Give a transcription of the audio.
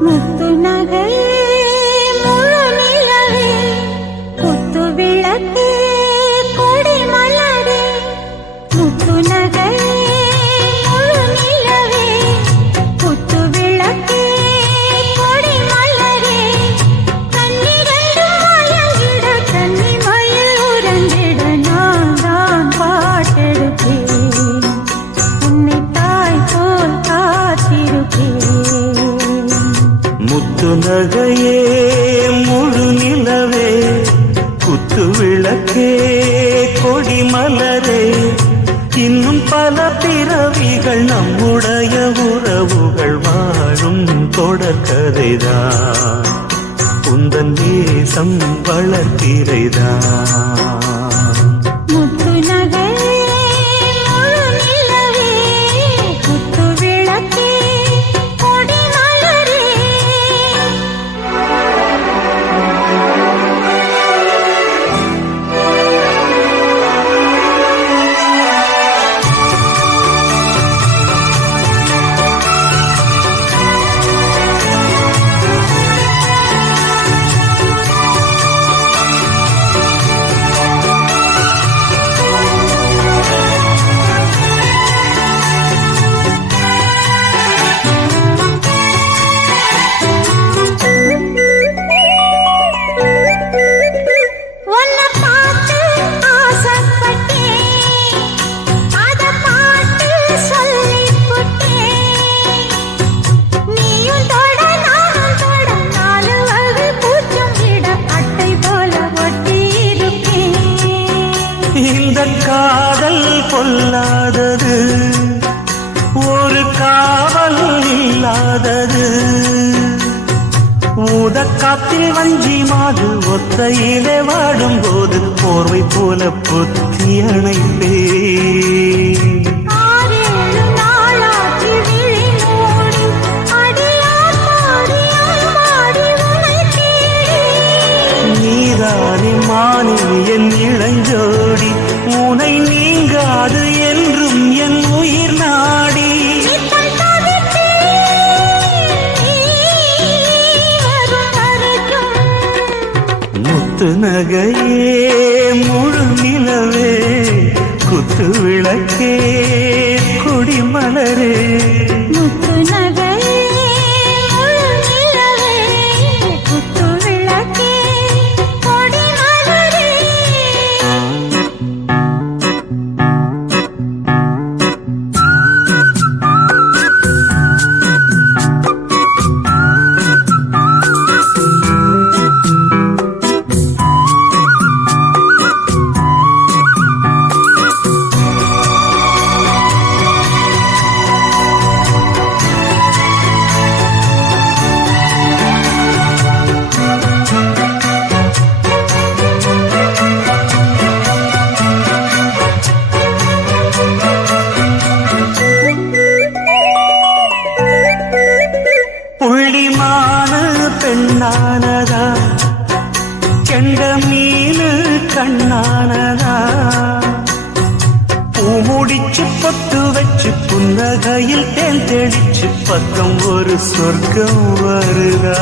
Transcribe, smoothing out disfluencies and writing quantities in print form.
முத்து நகையே முழு நிலவே குத்து விளக்கே கொடி மலரே முத்து நகையே முழு நிலவே குத்து விளக்கே கொடி மலரே கண்ணிரண்டு மயங்கிட கன்னி மயில் உறங்கிட நான் தான் பாட்டெடுப்பேன் உன்னை தாய் போல் காத்திருப்பேன் முத்து நகையே முழு நிலவே குத்து விளக்கே கொடி மலரே இன்னும் பல பிறவிகள் நம்முடைய உறவுகள் வாழும் தொடர்கதைதான் உந்தன் தேசம் வளர்த்திரைதான் முத்து நகையே முழு நிலவே குத்து விளக்கே கொடி மலரே உன்னை பார்த்து ஆசைப்பட்டேன் அத பாட்டு சொல்லிப் புட்டேன் நீயும் தொட நானும் தொட நாலு வகை பூச்சும் விட அட்டை போல ஒட்டியிருப்பேன் இந்த காதல் பொல்லாதது ஒரு காவல் இல்லாதது ஊதக்காத்தில் வஞ்சி மாது ஒத்தையிலே வாடும்போது போர்வை போல புத்தி அணைப்பேன் ஆறேழு நாளாச்சு விழி மூடி அடியார் பாடியார் பாடி உனை தேடி நீதானே மானே என் இளஞ்சோடி உனை நீங்காது என்றும் என் உயிர் நாடி நித்தம் தவித்தேன் நீ வரும் வரைக்கும் முத்து நகையே முழு நிலவே குத்து விளக்கே கொடி மலரே முத்து நகையே முழு நிலவே குத்து விளக்கே கொடி மலரே புள்ளிமான பெண்ணானதா கெண்ட மீனு கண்ணானதா பூ முடிச்சு பொட்டு வச்சு புன்னகையில் தேன் தெளிச்சு பக்கம் ஒரு சொர்க்கம் வருதா